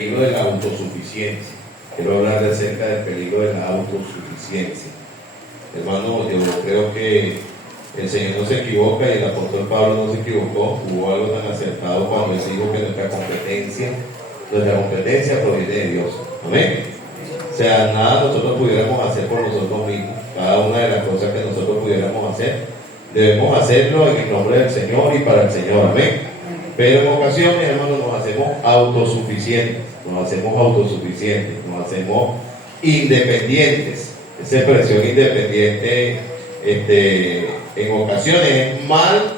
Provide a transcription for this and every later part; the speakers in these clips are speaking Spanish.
peligro de la autosuficiencia. Quiero hablar acerca del peligro de la autosuficiencia. Hermano, yo creo que el Señor no se equivoca y el apóstol Pablo no se equivocó. Hubo algo tan acertado cuando él dijo que nuestra competencia proviene de Dios. Amén. O sea, nada nosotros pudiéramos hacer por nosotros mismos. Cada una de las cosas que nosotros pudiéramos hacer, debemos hacerlo en el nombre del Señor y para el Señor. Amén. Pero en ocasiones, hermanos, nos hacemos autosuficientes, nos hacemos independientes. Esa expresión independiente, en ocasiones es mal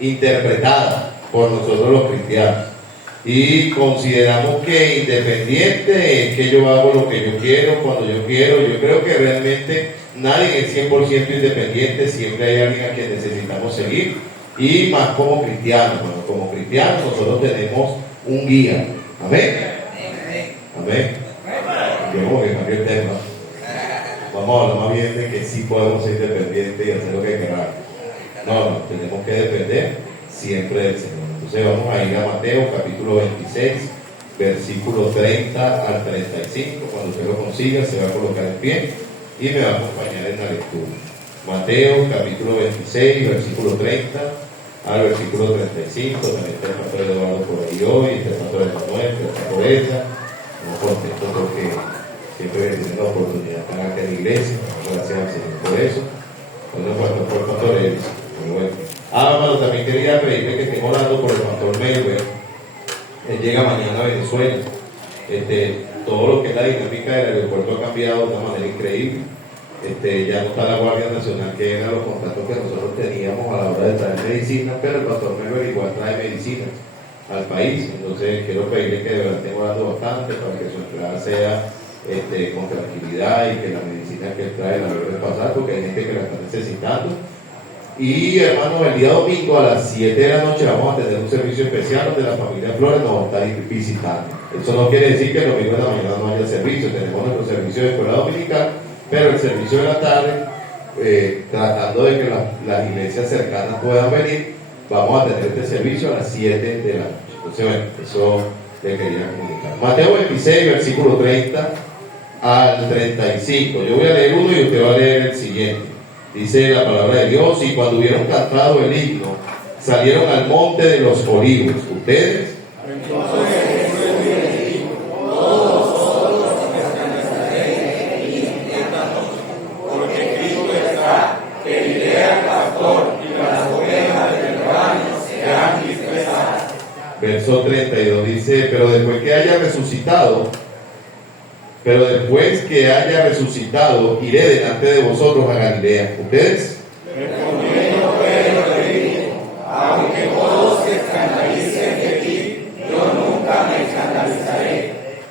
interpretada por nosotros los cristianos. Y consideramos que independiente es que yo hago lo que yo quiero, cuando yo quiero. Yo creo que realmente nadie es 100% independiente, siempre hay alguien a quien necesitamos seguir. Y más como cristianos, bueno, como cristianos nosotros tenemos un guía. Amén. Amén. Yo como que cambié el tema. Vamos a hablar más bien de que sí podemos ser independientes y hacer lo que queramos. No, tenemos que depender siempre del Señor. Entonces vamos a ir a Mateo capítulo 26, versículo 30 al 35. Cuando usted lo consiga se va a colocar en pie y me va a acompañar en la lectura. Mateo capítulo 26, versículo 30 al versículo 35. También está el pastor Eduardo por ahí hoy, está el pastor Emanuel, está el pastor Esa. Estamos contentos porque siempre tienen la oportunidad de estar acá en la iglesia. Gracias al Señor por eso. Bueno, por el pastor Elisa. Bueno. Hermano, también quería pedirle que estemos orando por el pastor Melber. Él llega mañana a Venezuela. Todo lo que es la dinámica del aeropuerto ha cambiado de una manera increíble. Ya no está la Guardia Nacional, que eran los contratos que nosotros teníamos a la hora de traer medicinas, pero el pastor Melber igual trae medicinas al país. Entonces quiero pedirle que de verdad estemos orando bastante para que su entrada sea con tranquilidad y que la medicina que él trae la logre pasar, porque hay gente que la está necesitando. Y hermanos, el día domingo a las 7 de la noche vamos a tener un servicio especial donde la familia Flores nos va a estar visitando. Eso no quiere decir que el domingo de la mañana no haya servicio. Tenemos nuestro servicio de escuela dominical, pero el servicio de la tarde, tratando de que las iglesias cercanas puedan venir, vamos a tener este servicio a las 7 de la noche. Entonces, bueno, eso le quería comunicar. Mateo 26, versículo 30 al 35. Yo voy a leer uno y usted va a leer el siguiente. Dice la palabra de Dios: y cuando hubieron cantado el himno, salieron al monte de los olivos. ¿Ustedes? Porque Cristo está, que iré al pastor y las ovejas del rebaño serán dispersadas. Verso 32 dice: pero después que haya resucitado, iré delante de vosotros a Galilea. ¿Ustedes? Respondiendo Pedro le dijo: aunque todos se escandalicen de ti, yo nunca me escandalizaré.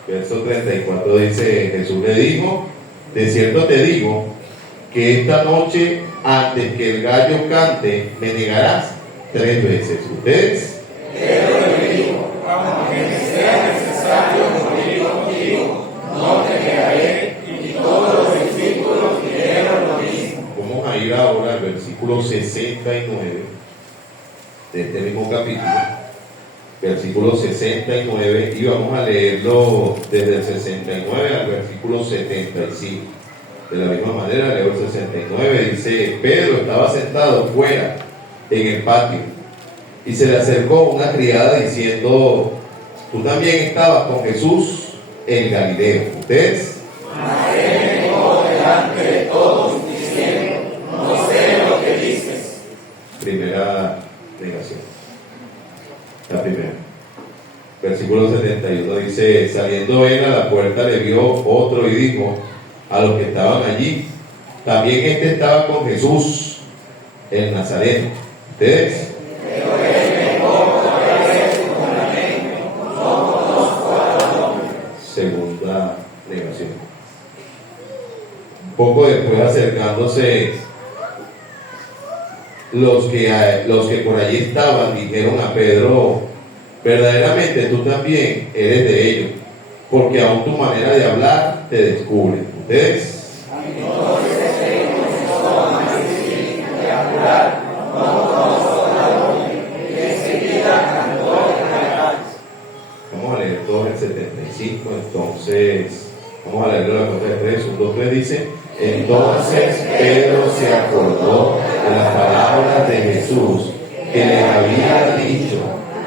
Verso 34 dice: Jesús le dijo: de cierto te digo, que esta noche, antes que el gallo cante, me negarás 3 veces. ¿Ustedes? Pedro le dijo: aunque me sea necesario morir contigo, no te negaré. Y todos los discípulos dijeron lo mismo. Vamos a ir ahora al versículo 69 de este mismo capítulo. Versículo 69, y vamos a leerlo desde el 69 al versículo 75. De la misma manera, leo el 69, dice: Pedro estaba sentado fuera en el patio, y se le acercó una criada diciendo: tú también estabas con Jesús en Galileo. ¿Ustedes? Mas él negó delante de todos, diciendo: no sé lo que dices. Primera negación. La primera. Versículo 71 dice: saliendo él a la puerta, le vio otro y dijo a los que estaban allí: también estaba con Jesús el Nazareno. ¿Ustedes? Pero él negó otra vez con la mente: no conozco al hombre. Segunda negación. Un poco después, acercándose los que por allí estaban, dijeron a Pedro: verdaderamente tú también eres de ellos, porque aún tu manera de hablar te descubre. ¿Ustedes? Entonces él comenzó a decir y a hablar: no conozco al hombre. Y enseguida cantó el 25. Entonces, vamos a leerlo a la cuenta de 3. 1, 2, 3 dice: entonces Pedro se acordó de las palabras de Jesús que le había dicho: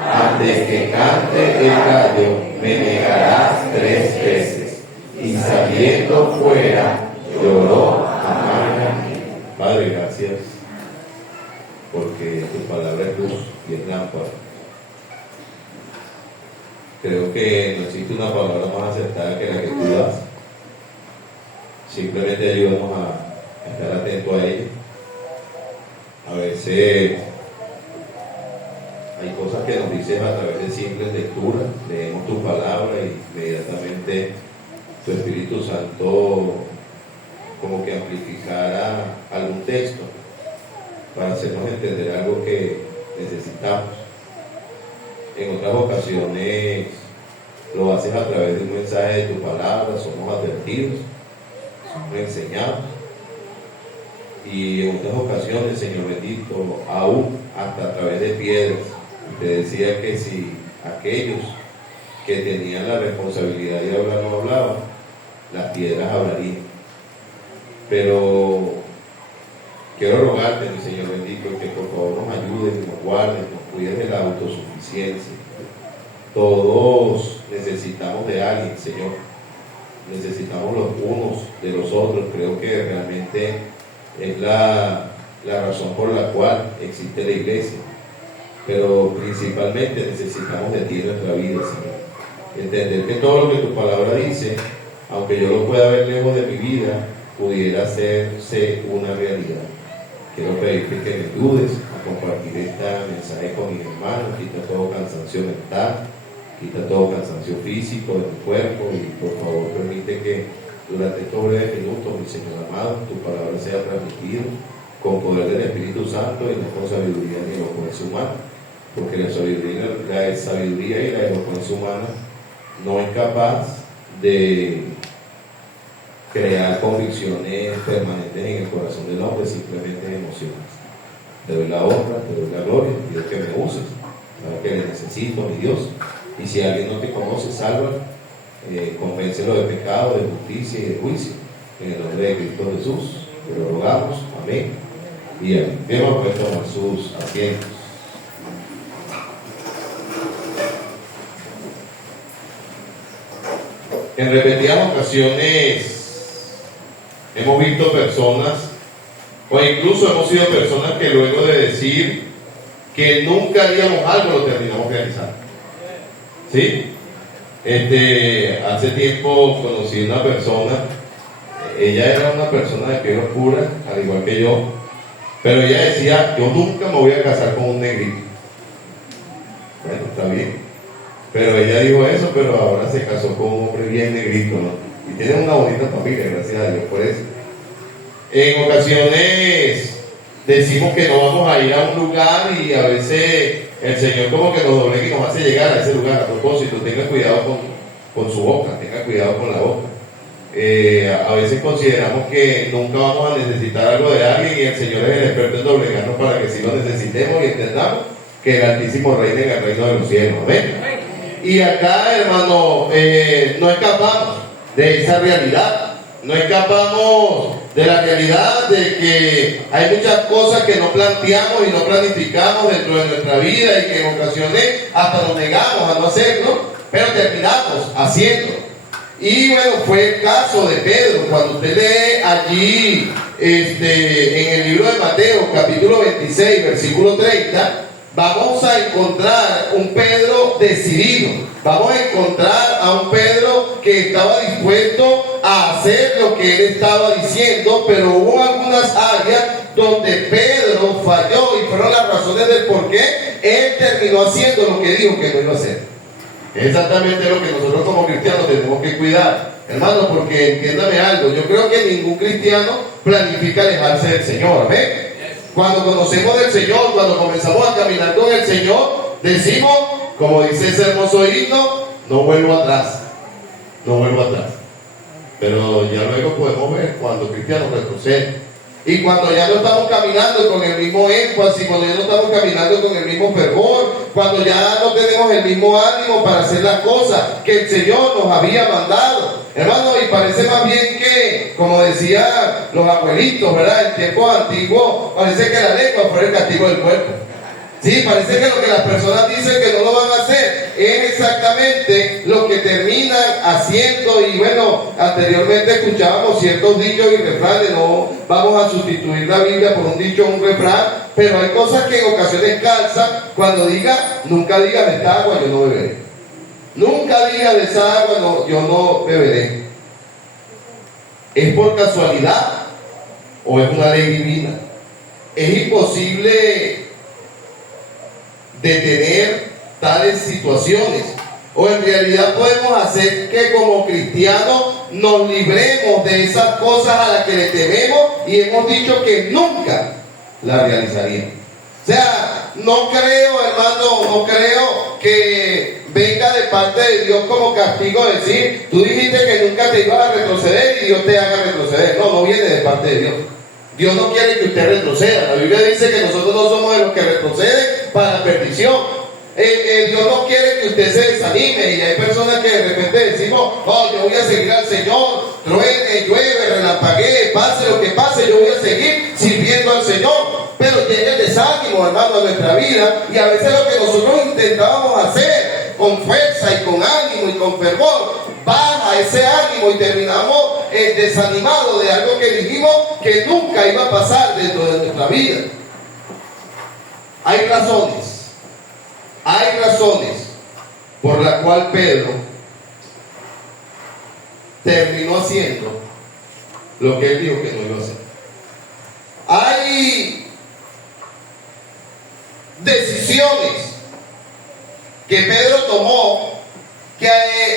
antes que cante el gallo, me negarás 3 veces. Y saliendo fuera, lloró amargamente. Padre, gracias, porque tu palabra es luz y es lámpara. Creo que no existe una palabra más acertada que la que tú das. Simplemente ayúdanos a estar atentos a ella. A veces hay cosas que nos dices a través de simples lecturas. Leemos tu palabra y inmediatamente tu Espíritu Santo como que amplificara algún texto para hacernos entender algo que necesitamos. En otras ocasiones lo haces a través de un mensaje de tu palabra, somos advertidos, somos enseñados. Y en otras ocasiones, Señor bendito, aún hasta a través de piedras. Te decía que si aquellos que tenían la responsabilidad de hablar no hablaban, las piedras hablarían. Pero quiero rogarte, mi Señor bendito, que por favor nos ayudes, nos guardes, nos cuides de la autosuficiencia. Todos necesitamos de alguien, Señor. Necesitamos los unos de los otros. Creo que realmente es la razón por la cual existe la iglesia. Pero principalmente necesitamos de ti en nuestra vida, Señor. Entender que todo lo que tu palabra dice, aunque yo lo pueda ver lejos de mi vida, pudiera hacerse una realidad. Quiero pedirte que me ayudes a compartir este mensaje con mis hermanos. Quita todo cansancio mental, quita todo cansancio físico de mi cuerpo y por favor permite que durante estos breves minutos, mi Señor amado, tu palabra sea transmitida con poder del Espíritu Santo y no con sabiduría ni elocuencia humana, porque la sabiduría y la elocuencia humana no es capaz de crear convicciones permanentes en el corazón del hombre, simplemente emociones. Te doy la honra, te doy la gloria, pido que me uses, sabes que le necesito, mi Dios. Y si alguien no te conoce, sálvalo, convéncelo de pecado, de justicia y de juicio, en el nombre de Cristo Jesús. Te lo rogamos, amén. Y amén. Vemos pues tomar sus asientos. En repetidas ocasiones hemos visto personas, o incluso hemos sido personas que luego de decir que nunca haríamos algo, lo terminamos realizando. ¿Sí? Hace tiempo conocí una persona, ella era una persona de piel oscura, al igual que yo, pero ella decía: yo nunca me voy a casar con un negrito. Bueno, está bien. Pero ella dijo eso, pero ahora se casó con un hombre bien negrito, ¿no? Y tiene una bonita familia, gracias a Dios por eso. En ocasiones decimos que no vamos a ir a un lugar y a veces el Señor como que nos doblega y nos hace llegar a ese lugar. A propósito, tenga cuidado con su boca, tenga cuidado con la boca. A veces consideramos que nunca vamos a necesitar algo de alguien y el Señor es el experto en doblegarnos para que sí lo necesitemos y entendamos que el Altísimo reina en el reino de los cielos. Amén. Y acá, hermano, no escapamos de esa realidad, no escapamos de la realidad de que hay muchas cosas que no planteamos y no planificamos dentro de nuestra vida y que en ocasiones hasta nos negamos a no hacerlo, pero terminamos haciendo. Y bueno, fue el caso de Pedro. Cuando usted lee allí en el libro de Mateo, capítulo 26, versículo 30, vamos a encontrar un Pedro decidido. Vamos a encontrar a un Pedro que estaba dispuesto a hacer lo que él estaba diciendo, pero hubo algunas áreas donde Pedro falló y fueron las razones del por qué él terminó haciendo lo que dijo que no iba a hacer. Es exactamente lo que nosotros como cristianos tenemos que cuidar, hermano, porque entiéndame algo, yo creo que ningún cristiano planifica alejarse del Señor, amén. Cuando conocemos del Señor, cuando comenzamos a caminar con el Señor, decimos, como dice ese hermoso himno, no vuelvo atrás, no vuelvo atrás. Pero ya luego podemos ver cuando cristianos retroceden, Y cuando ya no estamos caminando con el mismo énfasis, cuando ya no estamos caminando con el mismo fervor, cuando ya no tenemos el mismo ánimo para hacer las cosas que el Señor nos había mandado. Hermano, y parece más bien que, como decían los abuelitos, ¿verdad? En tiempos antiguos, parece que la lengua fue el castigo del cuerpo. Sí, parece que lo que las personas dicen que no lo van a hacer es exactamente lo que terminan haciendo. Y bueno, anteriormente escuchábamos ciertos dichos y refranes, no vamos a sustituir la Biblia por un dicho o un refrán, pero hay cosas que en ocasiones calzan. Cuando diga, nunca digas de esta agua yo no beberé. Nunca digas de esa agua yo no beberé. ¿Es por casualidad o es una ley divina? Es imposible detener tales situaciones, o en realidad podemos hacer que como cristianos nos libremos de esas cosas a las que le tememos y hemos dicho que nunca las realizaríamos. O sea, no creo, hermano, no creo que venga de parte de Dios como castigo decir, tú dijiste que nunca te ibas a retroceder y Dios te haga retroceder. No, no viene de parte de Dios. Dios no quiere que usted retroceda. La Biblia dice que nosotros no somos de los que retroceden para perdición. Dios no quiere que usted se desanime. Y hay personas que de repente decimos, oh, yo voy a seguir al Señor, truene, llueve, relampaguee, pase lo que pase, yo voy a seguir sirviendo al Señor. Pero llega el desánimo, hermano, a nuestra vida, y a veces lo que nosotros intentábamos hacer con fuerza y con ánimo y con fervor, baja ese ánimo y terminamos desanimados de algo que dijimos que nunca iba a pasar dentro de nuestra vida. Hay razones por las cuales Pedro terminó haciendo lo que él dijo que no iba a hacer. Hay decisiones que Pedro tomó que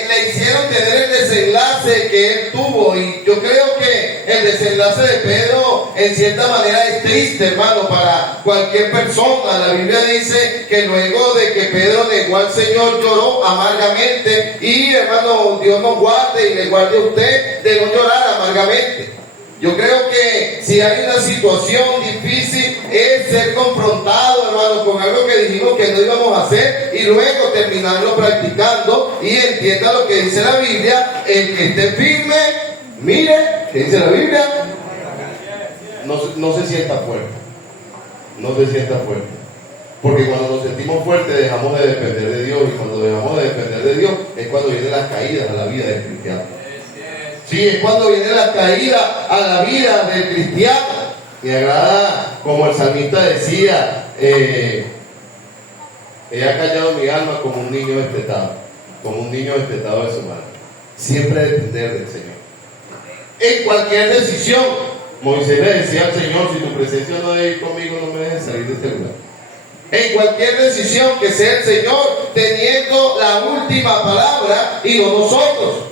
le hicieron tener el desenlace que él tuvo, y yo creo que el desenlace de Pedro en cierta manera es triste, hermano, para cualquier persona. La Biblia dice que luego de que Pedro negó al Señor lloró amargamente, y hermano, Dios nos guarde y le guarde a usted de no llorar amargamente. Yo creo que si hay una situación difícil es ser confrontado, hermano, con algo que dijimos que no íbamos a hacer y luego terminarlo practicando. Y entienda lo que dice la Biblia: el que esté firme, mire, ¿qué dice la Biblia? No se sienta fuerte. No se sienta fuerte. Porque cuando nos sentimos fuertes dejamos de depender de Dios, y cuando dejamos de depender de Dios es cuando vienen las caídas a la vida del cristiano. Sí, es cuando viene la caída a la vida del cristiano. Me agrada como el salmista decía, he callado mi alma como un niño destetado de su madre. Siempre depender del Señor. En cualquier decisión, Moisés le decía al Señor, si tu presencia no debe ir conmigo, no me dejes salir de este lugar. En cualquier decisión que sea el Señor teniendo la última palabra y no nosotros.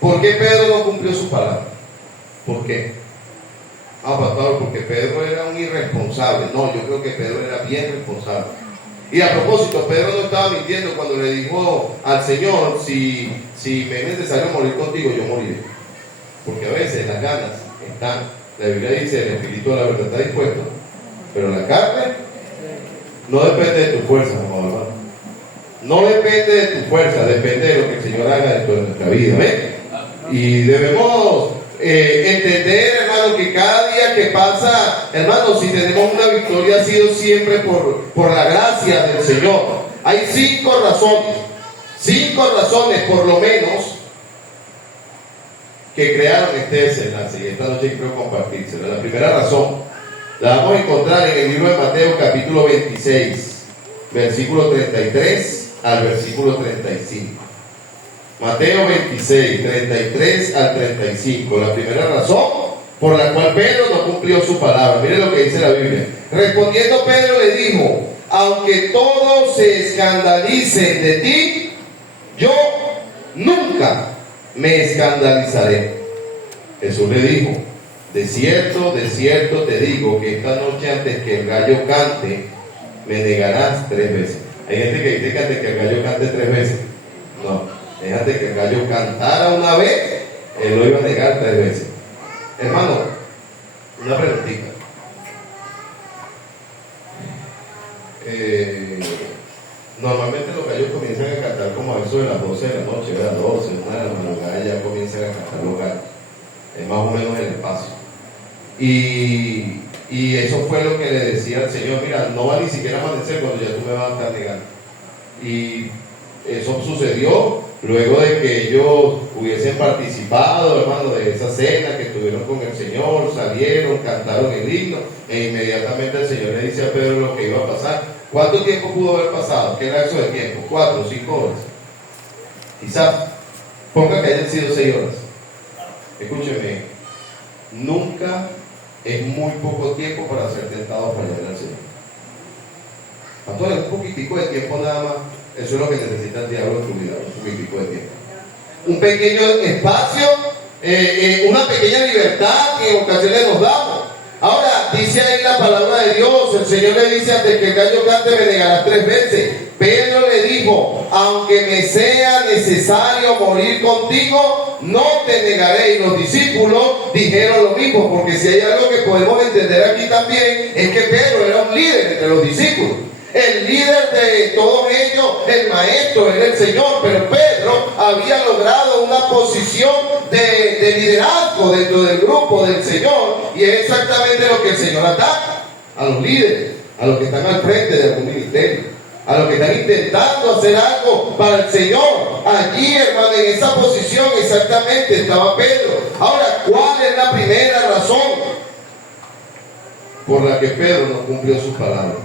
¿Por qué Pedro no cumplió su palabra? ¿Por qué? Pastor, porque Pedro era un irresponsable. No, yo creo que Pedro era bien responsable. Y a propósito, Pedro no estaba mintiendo cuando le dijo al Señor, si me es necesario morir contigo, yo moriré. Porque a veces las ganas están. La Biblia dice, el espíritu de la verdad está dispuesto, pero la carne no depende de tu fuerza, hermano. No depende de tu fuerza, depende de lo que el Señor haga dentro de nuestra vida. ¿Ven? Y debemos entender, hermano, que cada día que pasa, hermano, si tenemos una victoria ha sido siempre por la gracia del Señor. Hay 5 razones por lo menos que crearon este desenlace, y esta noche quiero compartírsela. La primera razón la vamos a encontrar en el libro de Mateo capítulo 26, versículo 33 al versículo 35. Mateo 26, 33 al 35. La primera razón por la cual Pedro no cumplió su palabra. Mire lo que dice la Biblia. Respondiendo Pedro le dijo: aunque todos se escandalicen de ti, yo nunca me escandalizaré. Jesús le dijo: de cierto te digo que esta noche antes que el gallo cante, me negarás 3 veces. Hay gente que dice que antes que el gallo cante 3 veces. No. Déjate que el gallo cantara una vez, él lo iba a negar 3 veces. Hermano, Una preguntita. Normalmente los gallos comienzan a cantar como a eso de las 12 de la noche, a las 12, 1 de la madrugada ya comienzan a cantar los gallos. Es más o menos el espacio. Y eso fue lo que le decía al Señor: mira, no va ni siquiera a amanecer cuando ya tú me vas a estar negando. Y eso sucedió luego de que ellos hubiesen participado, hermano, de esa cena que tuvieron con el Señor, salieron, cantaron el himno, e inmediatamente el Señor le dice a Pedro lo que iba a pasar. ¿Cuánto tiempo pudo haber pasado? ¿Qué lapso de tiempo? 4 o 5 horas. Quizás, ponga que hayan sido 6 horas. Escúcheme, nunca es muy poco tiempo para ser tentado a fallar al Señor. Pastor, es un poquitico de tiempo nada más. Eso es lo que necesita el diablo en tu vida, un poquitico de tiempo. Un pequeño espacio, una pequeña libertad que en ocasiones nos damos. Ahora, dice ahí la palabra de Dios, el Señor le dice: antes que el gallo cante me negarás 3 veces. Pedro le dijo: aunque me sea necesario morir contigo, no te negaré. Y los discípulos dijeron lo mismo, porque si hay algo que podemos entender aquí también, es que Pedro era un líder entre los discípulos. El líder de todos ellos, el maestro, era el Señor, pero Pedro había logrado una posición de liderazgo dentro del grupo del Señor, y es exactamente lo que el Señor ataca: a los líderes, a los que están al frente de algún ministerio, a los que están intentando hacer algo para el Señor. Allí, hermano, en esa posición exactamente estaba Pedro. Ahora, ¿cuál es la primera razón por la que Pedro no cumplió su palabra?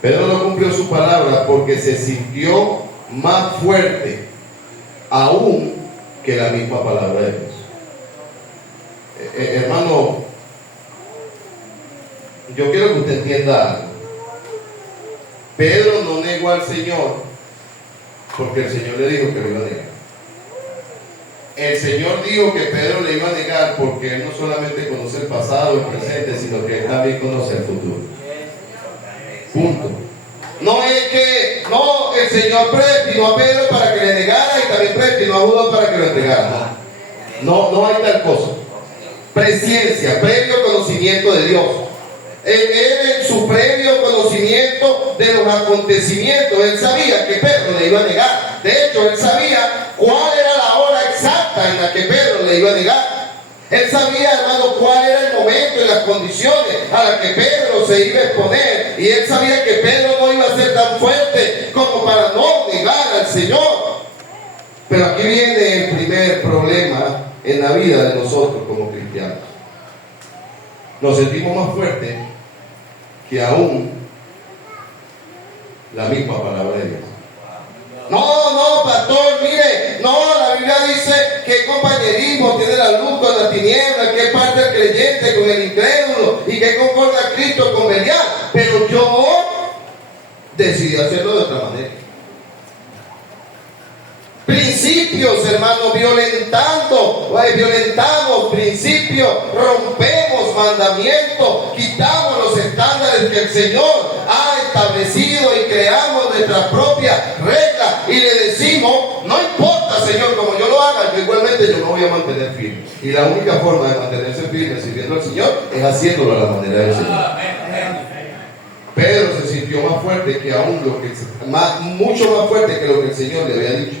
Pedro no cumplió su palabra porque se sintió más fuerte aún que la misma palabra de Dios. Hermano, yo quiero que usted entienda algo. Pedro no negó al Señor porque el Señor le dijo que lo iba a negar. El Señor dijo que Pedro le iba a negar porque él no solamente conoce el pasado, el presente, sino que él también conoce el futuro. Punto. No es que el Señor predestinó a Pedro para que le negara y también predestinó a Judas para que lo entregara. No hay tal cosa. Presciencia, previo conocimiento de Dios. Él en su previo conocimiento de los acontecimientos, él sabía que Pedro le iba a negar. De hecho, él sabía cuál era la hora exacta en la que Pedro le iba a negar. Él sabía, hermano, cuál era el momento y las condiciones a las que Pedro se iba a exponer. Y él sabía que Pedro no iba a ser tan fuerte como para no negar al Señor. Pero aquí viene el primer problema en la vida de nosotros como cristianos. Nos sentimos más fuertes que aún la misma palabra de Dios. No, pastor, mire, la Biblia dice que compañerismo tiene la luz con la tiniebla, que parte el creyente con el incrédulo y que concorda a Cristo con Belial. Pero yo decidí hacerlo de otra manera. Principios, hermanos, violentamos principios, rompemos mandamientos, quitamos los estándares que el Señor ha establecido y creamos nuestras propias reglas y le decimos: no importa, Señor, como yo lo haga, yo igualmente yo me voy a mantener firme. Y la única forma de mantenerse firme sirviendo al Señor es haciéndolo a la manera del Señor. Pedro se sintió más fuerte que aún mucho más fuerte que lo que el Señor le había dicho.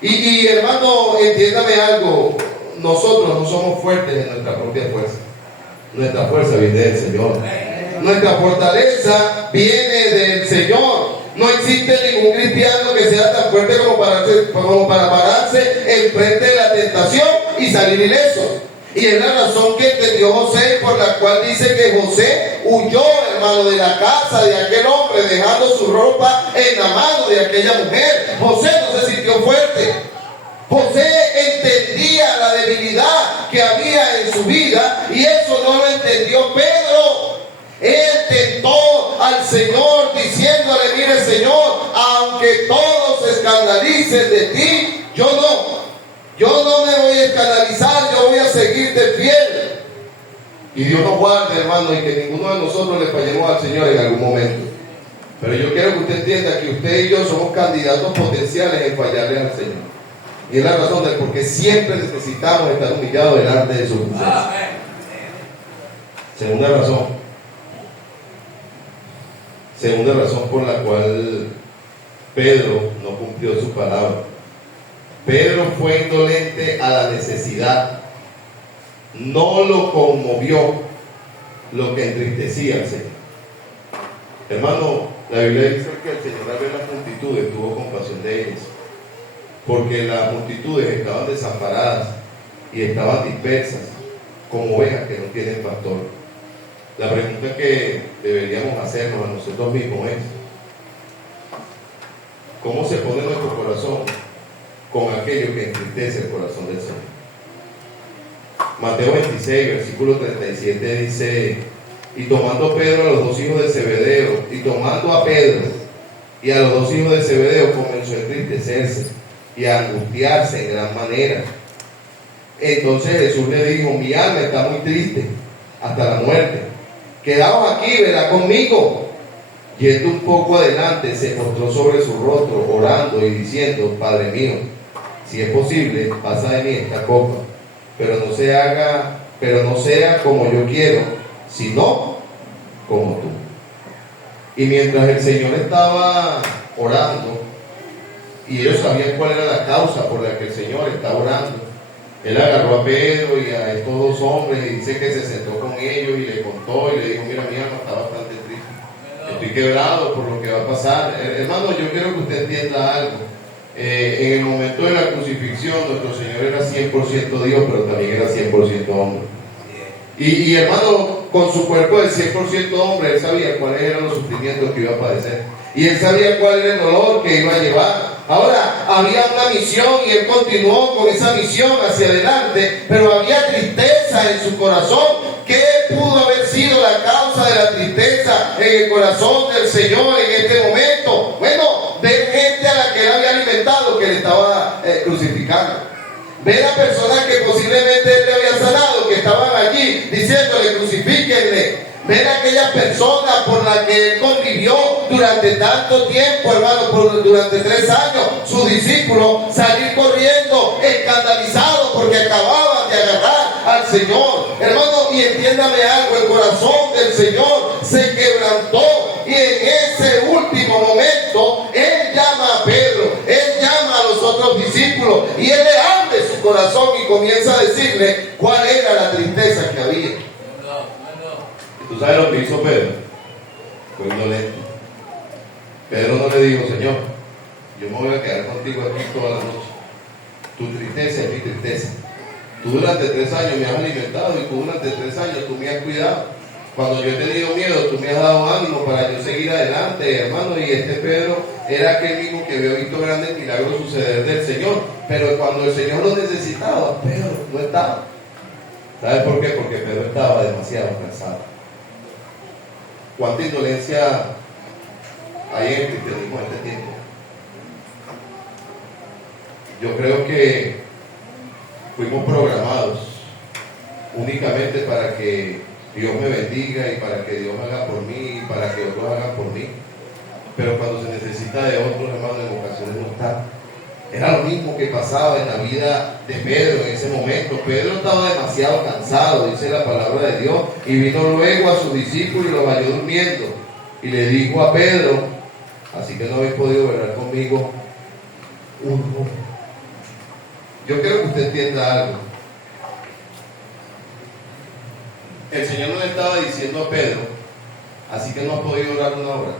Y hermano, entiéndame algo: nosotros no somos fuertes en nuestra propia fuerza. Nuestra fuerza viene del Señor. Nuestra fortaleza viene del Señor. No existe ningún cristiano que sea tan fuerte como para pararse enfrente de la tentación y salir ileso. Y es la razón que entendió José, por la cual dice que José huyó, hermano, de la casa de aquel hombre, dejando su ropa en la mano de aquella mujer. José no se sintió fuerte. José entendía la debilidad que había en su vida, y eso no lo entendió Pedro. Él tentó al Señor diciéndole: mire, Señor, aunque todos se escandalicen de ti, yo no me voy a escandalizar, yo voy a seguirte fiel. Y Dios nos guarde, hermano, y que ninguno de nosotros le fallemos al Señor en algún momento. Pero yo quiero que usted entienda que usted y yo somos candidatos potenciales en fallarle al Señor. Y es la razón de por qué siempre necesitamos estar humillados delante de su presencia. Segunda razón por la cual Pedro no cumplió su palabra. Pedro fue indolente a la necesidad. No lo conmovió lo que entristecía al Señor. Hermano, la Biblia dice que el Señor al ver las multitudes tuvo compasión de ellas, porque las multitudes estaban desamparadas y estaban dispersas como ovejas que no tienen pastor. La pregunta que deberíamos hacernos a nosotros mismos es: ¿cómo se pone nuestro corazón con aquello que entristece el corazón del Señor? Mateo 26, versículo 37 dice: y tomando Pedro a los dos hijos de Zebedeo, y tomando a Pedro y a los dos hijos de Zebedeo, comenzó a entristecerse y a angustiarse en gran manera. Entonces Jesús le dijo: mi alma está muy triste hasta la muerte, quedaos aquí, velad conmigo. Yendo un poco adelante, se postró sobre su rostro, orando y diciendo: Padre mío, si es posible, pasa de mí esta copa, pero no sea como yo quiero, sino como tú. Y mientras el Señor estaba orando, y ellos sabían cuál era la causa por la que el Señor estaba orando, Él agarró a Pedro y a estos dos hombres, y dice que se sentó con ellos y le contó y le dijo: mira, mi alma está bastante triste, estoy quebrado por lo que va a pasar. Hermano, yo quiero que usted entienda algo. En el momento de la crucifixión, nuestro Señor era 100% Dios, pero también era 100% hombre. Y hermano, con su cuerpo de 100% hombre, Él sabía cuáles eran los sufrimientos que iba a padecer, y Él sabía cuál era el dolor que iba a llevar. Ahora, había una misión y Él continuó con esa misión hacia adelante, pero había tristeza en su corazón. ¿Qué pudo haber sido la causa de la tristeza en el corazón del Señor en este momento? Bueno, ver gente a la que Él había alimentado, que le estaba crucificando. Ver a personas que posiblemente Él le había sanado, que estaban allí diciéndole: crucifíquenle. Ver a aquellas personas por las que Él convivió durante tanto tiempo, hermano, durante 3 años, sus discípulos salir corriendo, escandalizados porque acababan de agarrar al Señor. Hermano, y entiéndame algo, el corazón del Señor se quebrantó, y en ese último momento Él llama a Pedro, Él llama a los otros discípulos, y Él le abre su corazón y comienza a decirle cuál era la tristeza que había. ¿Tú sabes lo que hizo Pedro? Fue indolente. Pedro no le dijo: Señor, yo me voy a quedar contigo aquí toda la noche. Tu tristeza es mi tristeza. Tú durante 3 años me has alimentado, y tú durante 3 años tú me has cuidado. Cuando yo he tenido miedo, tú me has dado ánimo para yo seguir adelante, hermano. Y este Pedro era aquel mismo que había visto grandes milagros suceder del Señor, pero cuando el Señor lo necesitaba, Pedro no estaba. ¿Sabes por qué? Porque Pedro estaba demasiado cansado. ¿Cuánta indolencia hay en el cristianismo en este tiempo? Yo creo que fuimos programados únicamente para que Dios me bendiga y para que Dios haga por mí y para que otros hagan por mí. Pero cuando se necesita de otros, hermanos, en ocasiones no está. Era lo mismo que pasaba en la vida de Pedro en ese momento. Pedro estaba demasiado cansado, dice la palabra de Dios, y vino luego a sus discípulos y los halló durmiendo. Y le dijo a Pedro: así que no habéis podido velar conmigo un poco. Yo quiero que usted entienda algo. El Señor no le estaba diciendo a Pedro: así que no has podido orar una hora.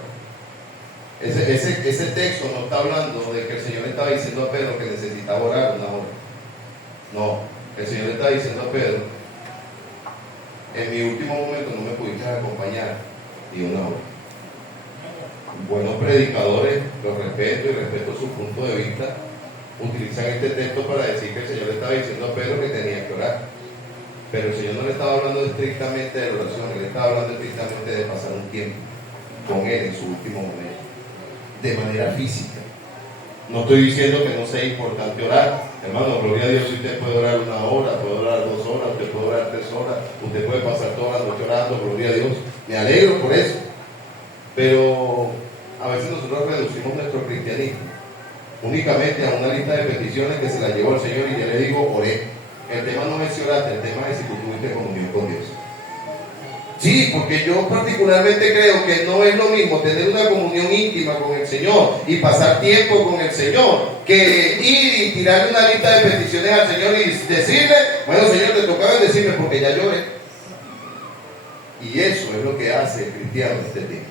Ese texto no está hablando de que el Señor le estaba diciendo a Pedro que necesitaba orar una hora. No, el Señor le está diciendo a Pedro: en mi último momento no me pudiste acompañar ni una hora. Buenos predicadores, los respeto y respeto su punto de vista, utilizan este texto para decir que el Señor le estaba diciendo a Pedro que tenía que orar. Pero el Señor no le estaba hablando estrictamente de la oración, Él le estaba hablando estrictamente de pasar un tiempo con Él en su último momento, de manera física. No estoy diciendo que no sea importante orar, hermano, gloria a Dios. Si usted puede orar 1 hora, puede orar 2 horas, usted puede orar 3 horas, usted puede pasar toda la noche orando, gloria a Dios, me alegro por eso. Pero a veces nosotros reducimos nuestro cristianismo únicamente a una lista de peticiones que se la llevó el Señor y ya le digo: oré. El tema no es si oraste, el tema es si tú tuviste comunión con Dios. Sí, porque yo particularmente creo que no es lo mismo tener una comunión íntima con el Señor y pasar tiempo con el Señor que ir y tirarle una lista de peticiones al Señor y decirle, bueno Señor, te tocaba decirme porque ya lloré. Y eso es lo que hace el cristiano en este tiempo.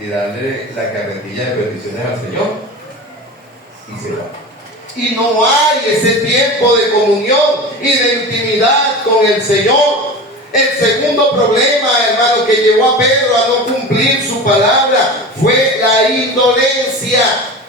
Tirarle la carretilla de peticiones al Señor y se va. Y no hay ese tiempo de comunión y de intimidad con el Señor. El segundo problema, hermano, que llevó a Pedro a no cumplir su palabra fue la indolencia.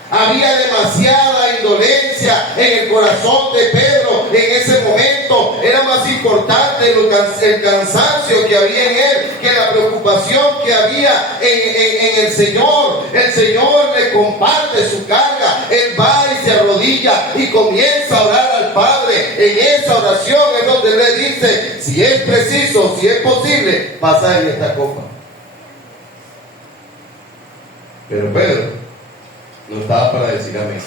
Había demasiada indolencia en el corazón de Pedro en ese momento. Era más importante el cansancio que había en él que la preocupación que había en el Señor. El Señor le comparte su carga. Él va y se arrodilla y comienza a orar al Padre. En esa oración es donde le dice, si es preciso, si es posible, pasa en esta copa. Pero Pedro no estaba para decir amén.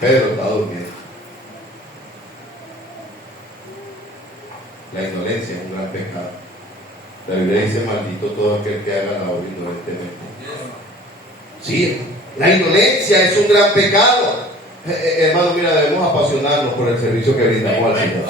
Pedro estaba durmiendo. La indolencia es un gran pecado. La Biblia dice, maldito todo aquel que haga la obra indolentemente. Sí, la indolencia es un gran pecado. Hermano, mira, debemos apasionarnos por el servicio que brindamos al Señor.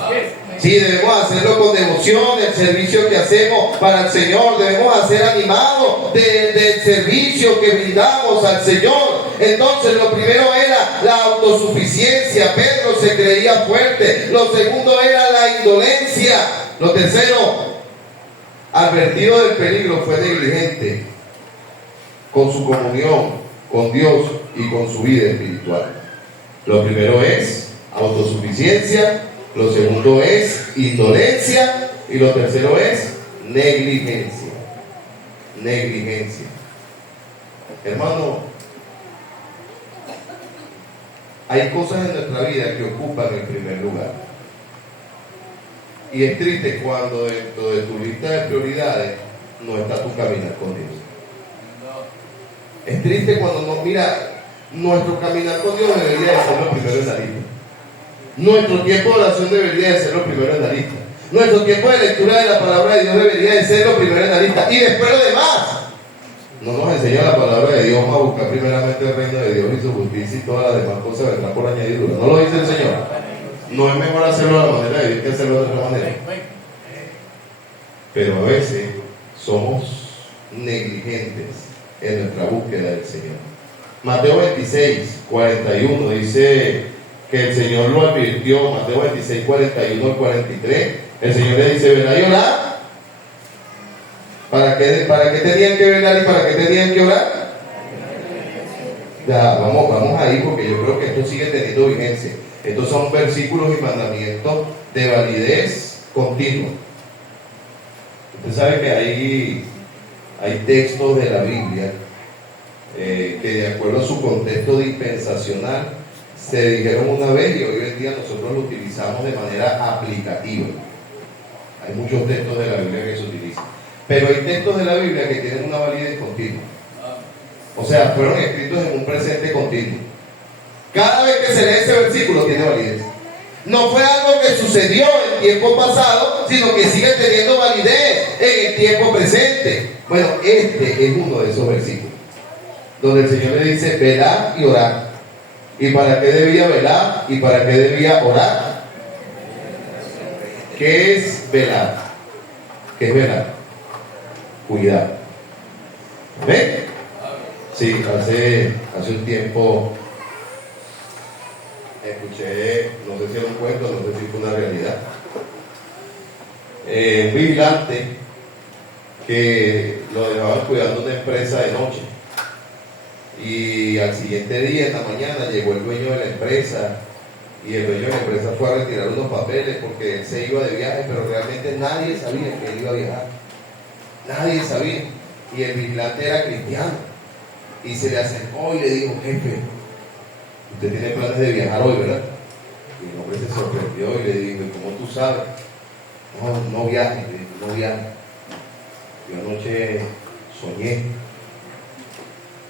Sí, debemos hacerlo con devoción, el servicio que hacemos para el Señor. Debemos ser animados del servicio que brindamos al Señor. Entonces, lo primero era la autosuficiencia. Pedro se creía fuerte. Lo segundo era la indolencia. Lo tercero, advertido del peligro, fue negligente con su comunión con Dios y con su vida espiritual. Lo primero es autosuficiencia, lo segundo es indolencia y lo tercero es negligencia. Negligencia. Hermano, hay cosas en nuestra vida que ocupan el primer lugar. Y es triste cuando dentro de tu lista de prioridades no está tu caminar con Dios. Es triste cuando no, mira, nuestro caminar con Dios debería de ser lo primero en la lista. Nuestro tiempo de oración debería de ser lo primero en la lista. Nuestro tiempo de lectura de la palabra de Dios debería de ser lo primero en la lista. Y después lo demás. No nos enseña la palabra de Dios a buscar primeramente el reino de Dios y su justicia y todas las demás cosas vendrán por añadidura. ¿No lo dice el Señor? No es mejor hacerlo de la manera de Dios que hacerlo de otra manera. Pero a veces somos negligentes en nuestra búsqueda del Señor. Mateo 26, 41 dice que el Señor lo advirtió. Mateo 26, 41 al 43. El Señor le dice, ven a orar. ¿Para qué tenían que velar y para qué tenían que orar? Ya, vamos ahí porque yo creo que esto sigue teniendo vigencia. Estos son versículos y mandamientos de validez continua. Usted sabe que hay textos de la Biblia que de acuerdo a su contexto dispensacional se dijeron una vez y hoy en día nosotros lo utilizamos de manera aplicativa. Hay muchos textos de la Biblia que se utilizan, pero hay textos de la Biblia que tienen una validez continua. O sea, fueron escritos en un presente continuo. Cada vez que se lee ese versículo tiene validez. No fue algo que sucedió en tiempo pasado, sino que sigue teniendo validez en el tiempo presente. Bueno, este es uno de esos versículos donde el Señor le dice, velar y orar. ¿Y para qué debía velar? ¿Y para qué debía orar? ¿Qué es velar? ¿Qué es velar? Cuidar. ¿Ven? Sí, hace un tiempo escuché, no sé si era un cuento, no sé si fue una realidad. Un vigilante que lo dejaban cuidando una empresa de noche. Y al siguiente día, en la mañana, llegó el dueño de la empresa y el dueño de la empresa fue a retirar unos papeles porque él se iba de viaje, pero realmente nadie sabía que él iba a viajar. Nadie sabía. Y el vigilante era cristiano. Y se le acercó y le dijo, jefe, usted tiene planes de viajar hoy, ¿verdad? Y el hombre se sorprendió y le dijo, ¿cómo tú sabes? No viaje, no viaje. Yo anoche soñé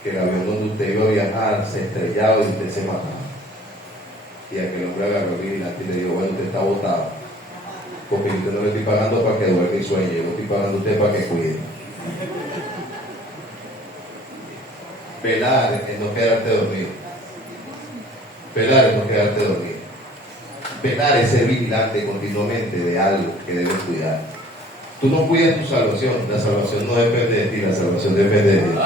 que el avión donde usted iba a viajar se estrellaba y usted se mataba. Y aquel hombre agarró el vigilante y le dijo, bueno, usted está botado. Porque yo no le estoy pagando para que duerma y sueñe, yo le estoy pagando a usted para que cuide. Velar es no quedarte dormido. Velar es no quedarte dormido. Velar es ser vigilante continuamente de algo que debes cuidar. Tú no cuidas tu salvación, la salvación no depende de ti, la salvación depende de Dios.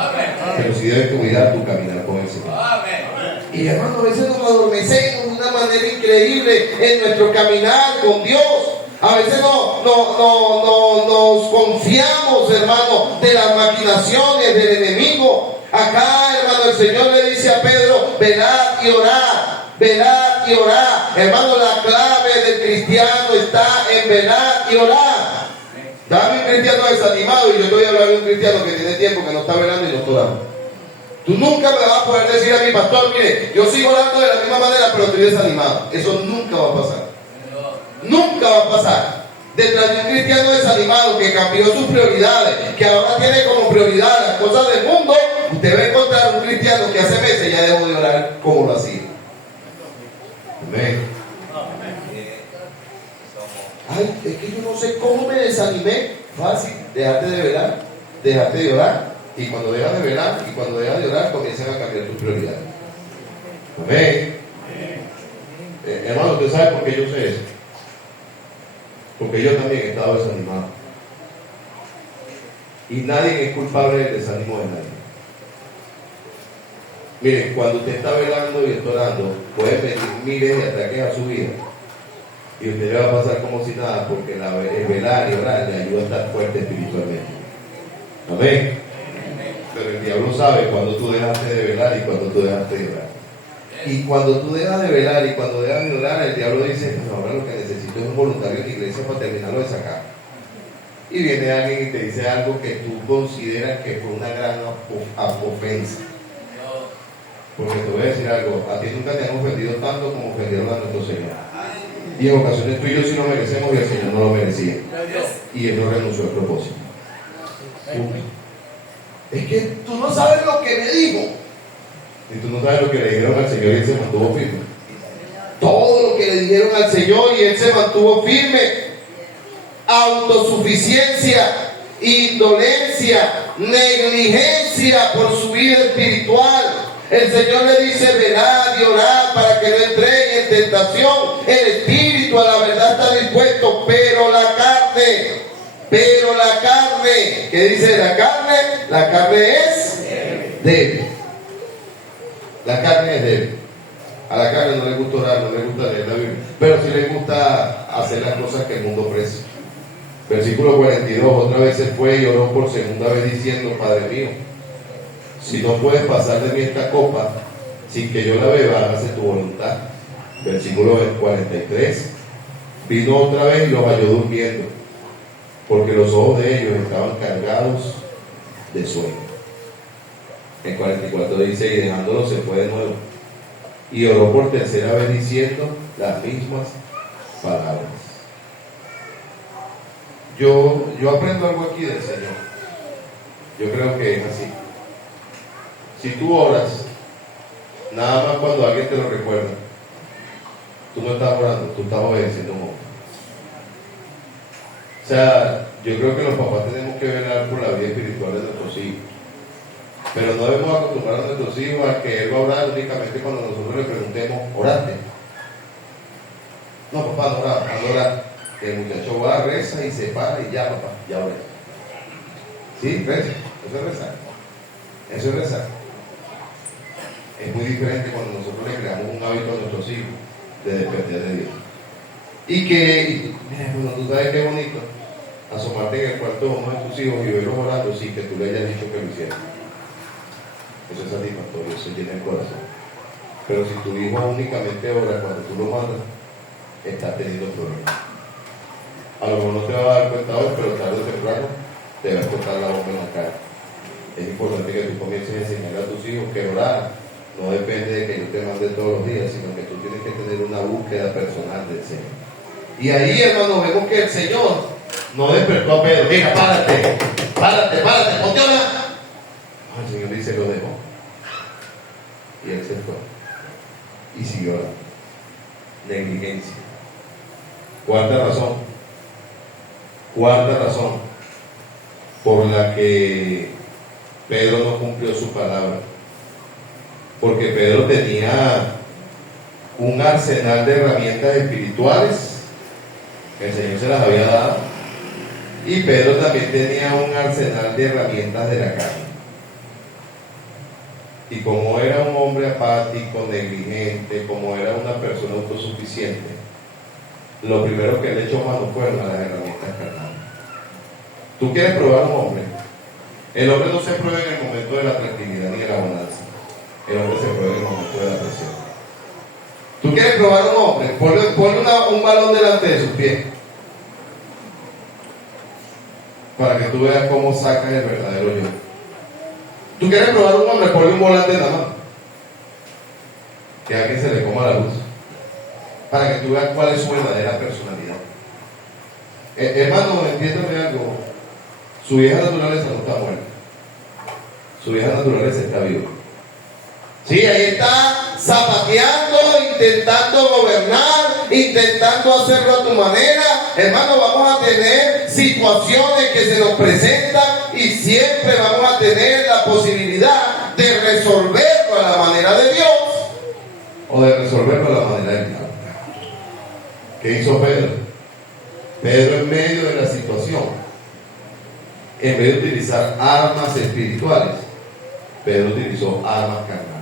Pero sí debes cuidar tu caminar con el Señor. Y hermano, a veces nos adormecemos de una manera increíble en nuestro caminar con Dios. A veces nos confiamos, hermano, de las maquinaciones del enemigo. Acá, hermano, el Señor le dice a Pedro: velad y orad, velad y orad. Hermano, la clave del cristiano está en velar y orar. Dame un cristiano desanimado, y yo estoy hablando de un cristiano que tiene tiempo que no está velando y no está orando. Tú nunca me vas a poder decir a mi pastor: mire, yo sigo orando de la misma manera, pero estoy desanimado. Eso nunca va a pasar. Nunca va a pasar. Detrás de un cristiano desanimado que cambió sus prioridades, que ahora tiene como prioridad las cosas del mundo, usted va a encontrar un cristiano que hace meses ya dejó de orar como lo hacía. Amén. Ay, es que yo no sé cómo me desanimé. Fácil, dejate de velar, dejate de orar. Y cuando dejas de velar y cuando dejas de orar, comienzan a cambiar tus prioridades. Amén. Hermano, ¿usted sabe por qué yo sé eso? Porque yo también he estado desanimado. Y nadie es culpable del desánimo de nadie. Miren, cuando usted está velando y está orando, puede venir miles de ataques a su vida. Y usted le va a pasar como si nada, porque el velar y orar le ayuda a estar fuerte espiritualmente. Amén. Pero el diablo sabe cuando tú dejaste de velar y cuando tú dejaste de orar. Y cuando tú dejas de velar y cuando dejas de orar, el diablo dice: no, ahora lo que necesito es un voluntario en la iglesia para terminarlo de sacar. Y viene alguien y te dice algo que tú consideras que fue una gran ofensa. Porque te voy a decir algo: a ti nunca te han ofendido tanto como ofendieron a nuestro Señor. Y en ocasiones tú y yo sí lo merecemos y el Señor no lo merecía. Y Él no renunció al propósito. Es que tú no sabes lo que me dijo. Y tú no sabes lo que le dijeron al Señor y Él se mantuvo firme. Todo lo que le dijeron al Señor y Él se mantuvo firme. Autosuficiencia, indolencia, negligencia por su vida espiritual. El Señor le dice: velad y orad para que no entréis en tentación. El espíritu a la verdad está dispuesto, pero la carne, ¿qué dice la carne? La carne es débil. La carne es débil. A la carne no le gusta orar, no le gusta leer la Biblia, pero sí le gusta hacer las cosas que el mundo ofrece. Versículo 42: otra vez se fue y oró por segunda vez diciendo: Padre mío, si no puedes pasar de mí esta copa sin que yo la beba, hágase tu voluntad. Versículo 43: vino otra vez y los halló durmiendo, porque los ojos de ellos estaban cargados de sueño. En 44 dice: y dejándolo se fue de nuevo y oró por tercera vez diciendo las mismas palabras. Yo aprendo algo aquí del Señor. Yo creo que es así. Si tú oras, nada más cuando alguien te lo recuerda, tú no estás orando, tú estás obedeciendo un hombre. O sea, yo creo que los papás tenemos que velar por la vida espiritual de nuestros hijos. Pero no debemos acostumbrar a nuestros hijos a que Él va a orar únicamente cuando nosotros le preguntemos: ¿oraste? No, papá, no orar, no orar. Que el muchacho va, reza y se para y ya, papá, ya oré. ¿Sí? Reza. Eso es rezar. Eso es rezar. Es muy diferente cuando nosotros le creamos un hábito a nuestros hijos de depender de Dios. Y que, bueno, tú sabes qué bonito asomarte en el cuarto de uno de tus hijos y verlos orando sin que tú le hayas dicho que lo hicieran. Eso es satisfactorio, eso llena el corazón. Pero si tu hijo únicamente ora cuando tú lo mandas, estás teniendo problemas. A lo mejor no te vas a dar cuenta hoy, pero tarde o temprano te va a explotar la bomba en la cara. Es importante que tú comiences a enseñar a tus hijos que orar no depende de que yo te mande todos los días, sino que tú tienes que tener una búsqueda personal del Señor. Y ahí, hermano, vemos que el Señor no despertó a Pedro: mira, párate, ponte a orar. El Señor dice: lo dejó. Y él se fue y siguió orando. Negligencia. Cuarta razón: Cuarta razón por la que Pedro no cumplió su palabra. Porque Pedro tenía un arsenal de herramientas espirituales que el Señor se las había dado, y Pedro también tenía un arsenal de herramientas de la carne. Y como era un hombre apático, negligente, como era una persona autosuficiente, lo primero que le echó mano fueron a las herramientas carnales. ¿Tú quieres probar a un hombre? El hombre no se prueba en el momento de la tranquilidad ni de la bonanza. El hombre se prueba en el momento de la presión. ¿Tú quieres probar a un hombre? Ponle un balón delante de sus pies, para que tú veas cómo sacas el verdadero yo. ¿Tú quieres probar a un hombre? Ponle un volante en la mano, que a alguien se le coma la luz, para que tú veas cuál es su verdadera personalidad. Hermano, entiéndame algo. Su vieja naturaleza no está muerta. Su vieja naturaleza está viva. Sí, ahí está zapateando, intentando gobernar, intentando hacerlo a tu manera. Hermano, vamos a tener situaciones que se nos presentan y siempre vamos a tener la posibilidad de resolverlo a la manera de Dios o de resolverlo a la manera del diablo. ¿Qué hizo Pedro? Pedro, en medio de la situación, en vez de utilizar armas espirituales, Pedro utilizó armas carnales.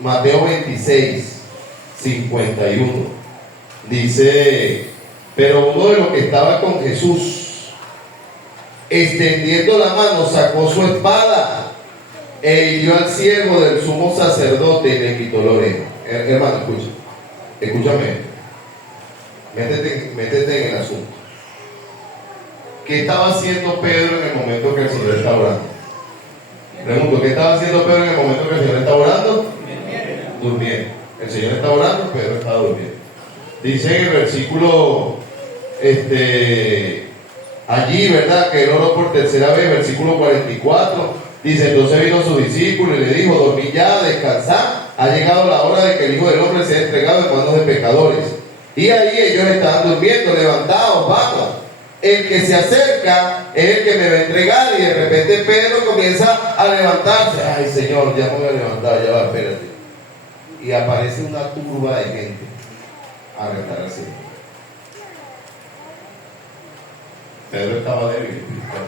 Mateo 26, 51 dice: pero uno de los que estaba con Jesús, extendiendo la mano, sacó su espada e hirió al siervo del sumo sacerdote y le quitó la oreja. Hermano, escúchame, métete en el asunto. ¿Qué estaba haciendo Pedro en el momento que el Señor estaba orando? Pregunto, ¿qué estaba haciendo Pedro en el momento que el Señor estaba orando? Durmiendo. El Señor estaba orando, Pedro estaba durmiendo. Dice en el versículo, allí, ¿verdad? Que él oró por tercera vez, versículo 44. Dice: entonces vino su discípulo y le dijo: dormid ya, descansad. Ha llegado la hora de que el Hijo del Hombre sea entregado en manos de pecadores. Y ahí ellos estaban durmiendo. Levantaos, vamos. El que se acerca es el que me va a entregar. Y de repente Pedro comienza a levantarse. Ay, Señor, ya me voy a levantar, ya va, espérate. Y aparece una turba de gente a retar al Señor. Pedro estaba débil espiritual.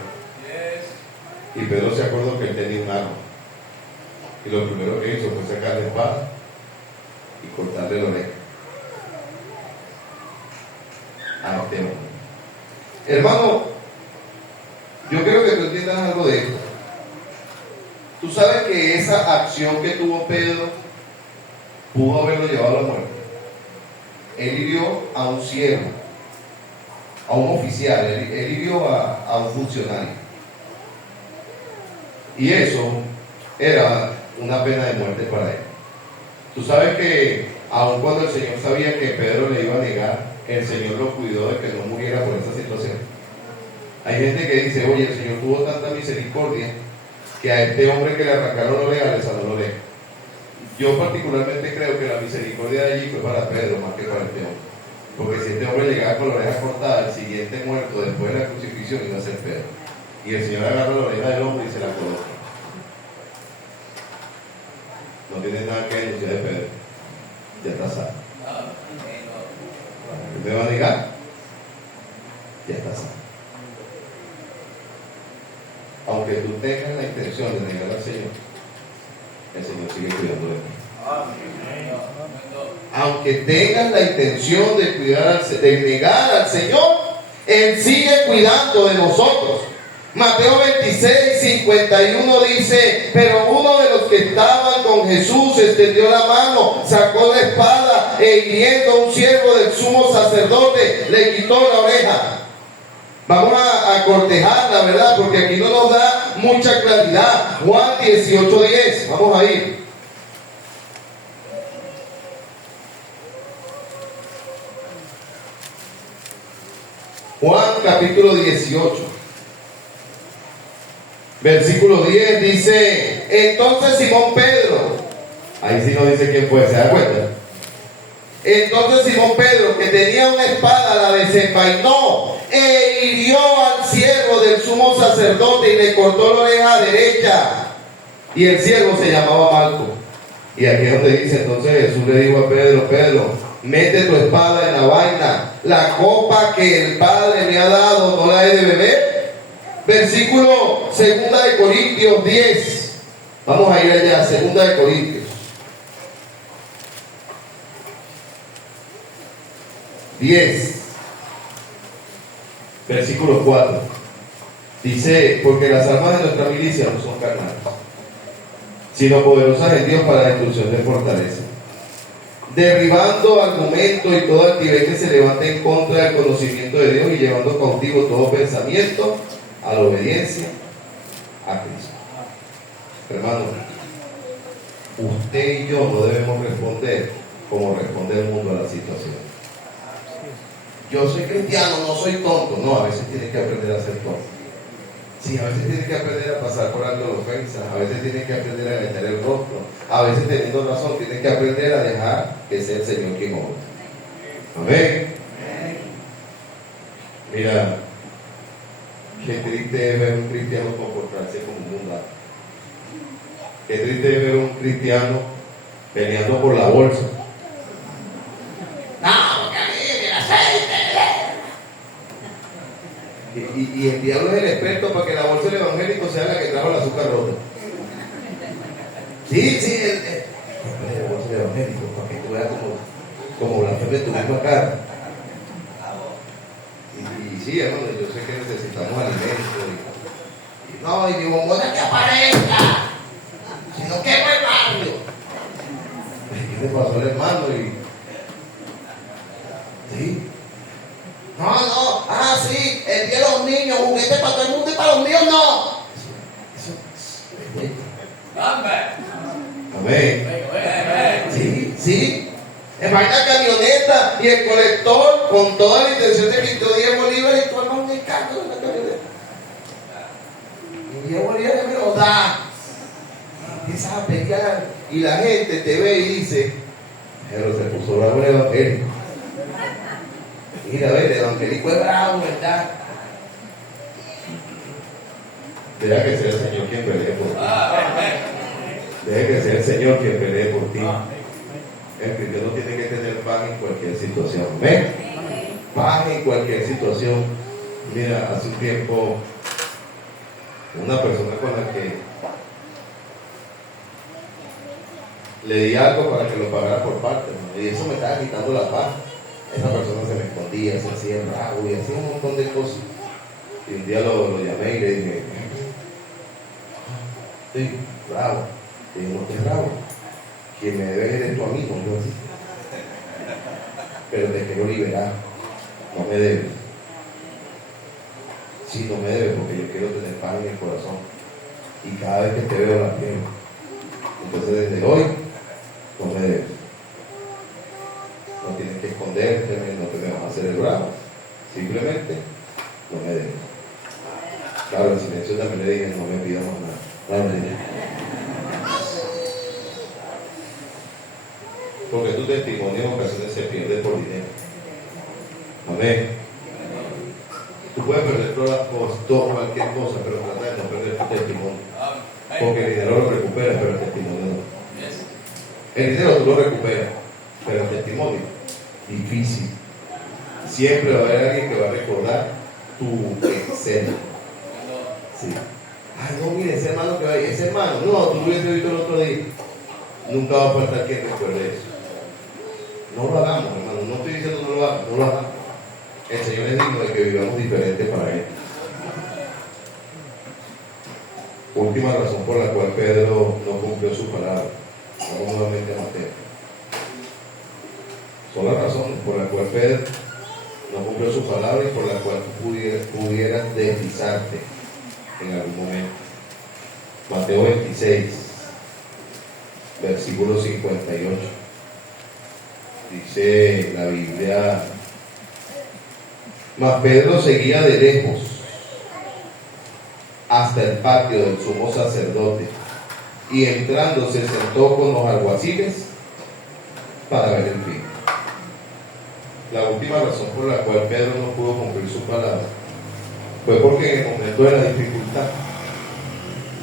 Y Pedro se acordó que él tenía un arma. Y lo primero que hizo fue sacar la espada y cortarle la oreja a este hombre. Hermano, yo creo que tú entiendas algo de esto. Tú sabes que esa acción que tuvo Pedro pudo haberlo llevado a la muerte. Él hirió a un siervo, a un oficial, él hirió a un funcionario. Y eso era una pena de muerte para él. Tú sabes que aun cuando el Señor sabía que Pedro le iba a negar, el Señor lo cuidó de que no muriera por esa situación. Hay gente que dice: oye, el Señor tuvo tanta misericordia que a este hombre que le arrancaron la oreja le sanó la oreja. Yo particularmente creo que la misericordia de allí fue para Pedro más que para este hombre, porque si este hombre llegaba con la oreja cortada, el siguiente muerto después de la crucifixión iba a ser Pedro. Y el Señor agarró la oreja del hombre y se la coloca. No tiene nada que denunciar de Pedro. Ya está sano. ¿Me va a negar? Ya está sano. Aunque tú tengas la intención de negar al Señor, el Señor sigue cuidando de ti. Aunque tengas la intención de negar al Señor, Él sigue cuidando de nosotros. Mateo 26, 51 dice: pero uno de los que estaban con Jesús extendió la mano, sacó la espada e hiriendo a un siervo del sumo sacerdote, le quitó la oreja. Vamos a cortejarla, ¿verdad? Porque aquí no nos da mucha claridad. Juan 18:10, vamos a ir. Juan capítulo 18. Versículo 10 dice: entonces Simón Pedro, ahí sí no dice quién fue, ¿se da cuenta? Entonces Simón Pedro, que tenía una espada, la desenvainó e hirió al siervo del sumo sacerdote y le cortó la oreja derecha. Y el siervo se llamaba Malco. Y aquí es donde dice, entonces Jesús le dijo a Pedro, Pedro, mete tu espada en la vaina, la copa que el Padre me ha dado, ¿no la he de beber? Versículo 2 de Corintios 10. Vamos a ir allá, 2 de Corintios 10, versículo 4. Dice, porque las armas de nuestra milicia no son carnales, sino poderosas en Dios para la destrucción de fortaleza, derribando argumentos y toda altivez que se levante en contra del conocimiento de Dios y llevando cautivo todo pensamiento a la obediencia a Cristo. Hermano, usted y yo no debemos responder como responde el mundo a la situación. Yo soy cristiano, no soy tonto. No, a veces tienes que aprender a ser tonto. Sí, a veces tienes que aprender a pasar por alto la ofensa, a veces tienes que aprender a meter el rostro, a veces teniendo razón tienes que aprender a dejar que sea el Señor quien obra. Amén. Mira, qué triste es ver un cristiano comportarse como un mundano. Qué triste es ver un cristiano peleando por la bolsa. Y el diablo es el experto para que la bolsa del evangélico sea la que trajo el azúcar rota. Sí, el bolsa del evangélico, para que tú veas como la fe de tu misma cara. Y sí, hermano, yo sé que necesitamos alimentos. No, y mi bombona que aparezca, sino que el barrio. ¿Qué le pasó al hermano? Sí. No, sí, el día de los niños, juguete para todo el mundo y para los míos no. Amén. Sí. En vaina camioneta y el colector con toda la intención de que yo 10 bolívares y tú armas un escándalo en la camioneta. Y 10 bolívares me lo da. Empiezas a pelear y la gente te ve y dice, pero se puso bravo el evangelio. Mira, a ver, el evangélico es bravo, ¿verdad? Deja que sea el Señor quien pelee por ti. Deja que sea el Señor quien pelee por ti. El cristiano tiene que tener paz en cualquier situación. ¿Ven? Paz en cualquier situación. Mira, hace un tiempo, una persona con la que le di algo para que lo pagara por parte, ¿no? Y eso me estaba quitando la paz. Esa persona se me escondía, se hacía bravo y hacía un montón de cosas. Y un día lo llamé y le dije, sí, bravo. Y digo, no, que es bravo. Quien me debe eres tu amigo, yo así. Pero te quiero liberar. No me debes. Sí, no me debes porque yo quiero tener paz en el corazón. Y cada vez que te veo la pierdo. Entonces desde hoy, no me debes. No tienes que esconderte, no te vas a hacer el bravo. Simplemente no me debes. Claro, en silencio también le dije, no me pidas más nada. Claro, le dije. Porque tu testimonio en ocasiones se pierde por dinero. Amén. Tú puedes perder todas las cosas, cualquier cosa, pero trata de no perder tu testimonio. Porque el dinero lo recuperas, pero el testimonio no. El dinero tú lo recuperas, pero el testimonio, difícil. Siempre va a haber alguien que va a recordar tu escena. Sí. Ay, no, mire, ese hermano que va ahí, ese hermano, no, tú lo hubieses visto el otro día. Nunca va a faltar quien recuerde eso. No lo hagamos, hermano, no estoy diciendo no lo hagamos, no lo hagamos. El Señor es digno de que vivamos diferente para Él. Última razón por la cual Pedro no cumplió su palabra. Vamos nuevamente a Mateo. Son las razones por las cuales Pedro no cumplió su palabra y por la cual tú pudieras deslizarte en algún momento. Mateo 26, versículo 58. Dice la Biblia: mas Pedro seguía de lejos hasta el patio del sumo sacerdote y entrando se sentó con los alguaciles para ver el fin. La última razón por la cual Pedro no pudo cumplir su palabra fue porque en el momento de la dificultad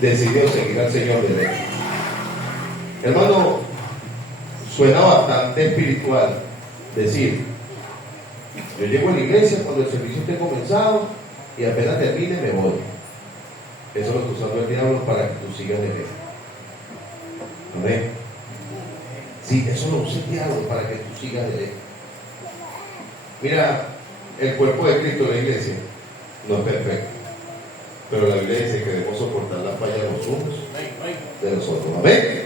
decidió seguir al Señor de derecho. Hermano, suena bastante espiritual decir, yo llego a la iglesia cuando el servicio esté comenzado y apenas termine me voy. Eso lo está usando el diablo para que tú sigas de él. Amén. Sí, eso lo usa el diablo para que tú sigas de él. Mira, el cuerpo de Cristo en la iglesia no es perfecto, pero la Biblia dice que debemos soportar las fallas de los unos de los otros. Amén.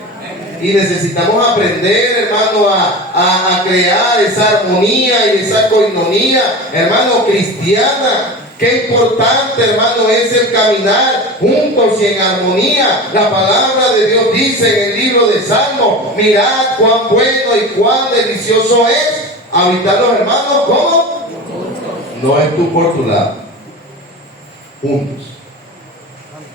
Y necesitamos aprender, hermano, a crear esa armonía y esa coinonía, hermano, cristiana. Qué importante, hermano, es el caminar juntos y en armonía. La palabra de Dios dice en el libro de Salmos, mirad cuán bueno y cuán delicioso es habitar los hermanos, ¿cómo? No es tú por tu lado, juntos.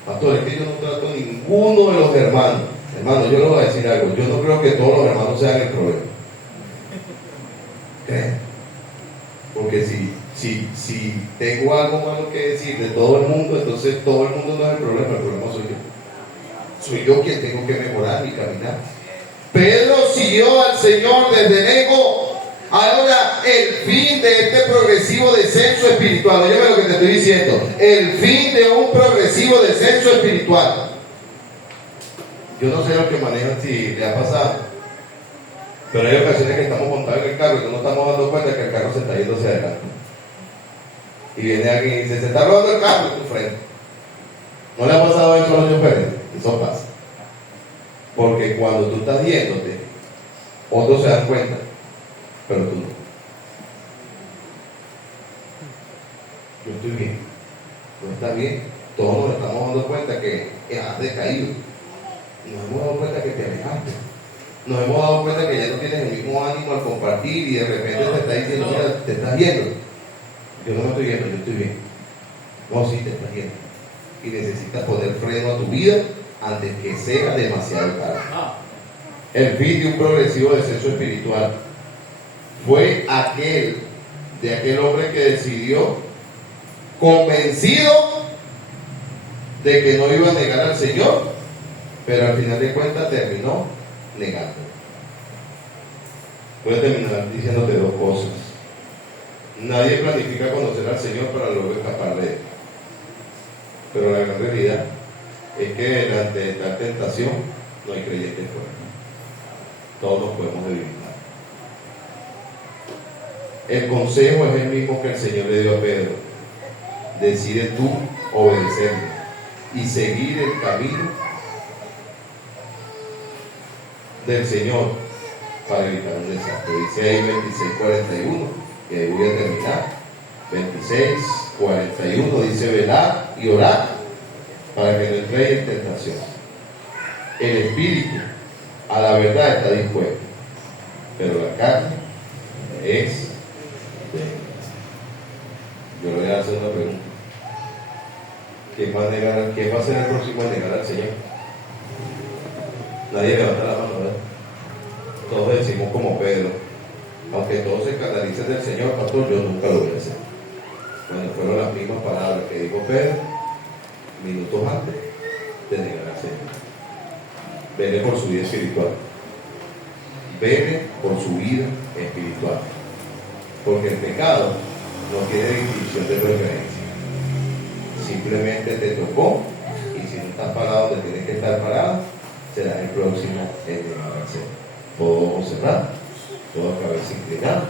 Pastor, es que yo no trato a ninguno de los hermanos. Hermano, yo le voy a decir algo, yo no creo que todos los hermanos sean el problema. ¿Creen? Porque si tengo algo malo que decir de todo el mundo, entonces todo el mundo no es el problema soy yo. Soy yo quien tengo que mejorar mi caminar. Pedro siguió al Señor desde lejos. Ahora, el fin de este progresivo descenso espiritual, óyeme lo que te estoy diciendo, el fin de un progresivo descenso espiritual. Yo no sé lo que manejan, si le ha pasado, pero hay ocasiones que estamos montados en el carro y no nos estamos dando cuenta que el carro se está yendo hacia adelante. Y viene alguien y dice, se está robando el carro en tu frente. ¿No le ha pasado eso a los choferes? Eso pasa. Porque cuando tú estás yéndote, otros se dan cuenta, pero tú no. Yo estoy bien. No está bien. Todos nos estamos dando cuenta que has decaído. Nos hemos dado cuenta que te alejaste. Nos hemos dado cuenta que ya no tienes el mismo ánimo al compartir y de repente te está diciendo, mira, te estás yendo. Yo no me estoy yendo, yo estoy bien. No, sí, te estás yendo. Y necesitas poner freno a tu vida antes que sea demasiado tarde. El fin de un progresivo descenso espiritual fue de aquel hombre que decidió, convencido de que no iba a negar al Señor, pero al final de cuentas terminó negando. Voy a terminar diciéndote dos cosas. Nadie planifica conocer al Señor para luego escapar de él, pero la gran realidad es que delante de tal tentación no hay creyente fuera. Todos nos podemos debilitar. El consejo es el mismo que el Señor le dio a Pedro. Decide tú obedecerle y seguir el camino del Señor para evitar un desastre. Dice ahí 26:41, y ahí voy a terminar. 26:41 dice: velar y orar para que no entréis en tentación. El espíritu a la verdad está dispuesto, pero la carne es débil. Yo le voy a hacer una pregunta. ¿Quién va a ser el próximo a negar al Señor? Nadie levanta la mano, ¿verdad? Todos decimos como Pedro, aunque todos se escandalicen del Señor, pastor, yo nunca lo voy a hacer. Bueno, fueron las mismas palabras que dijo Pedro minutos antes de negar al Señor. Vele por su vida espiritual. Vele por su vida espiritual. Porque el pecado no tiene distinción de preferencia. Simplemente te tocó, y si no estás parado donde tienes que estar parado, serás el próximo en negar al Señor. Todos ojos cerrados, toda cabeza inclinada.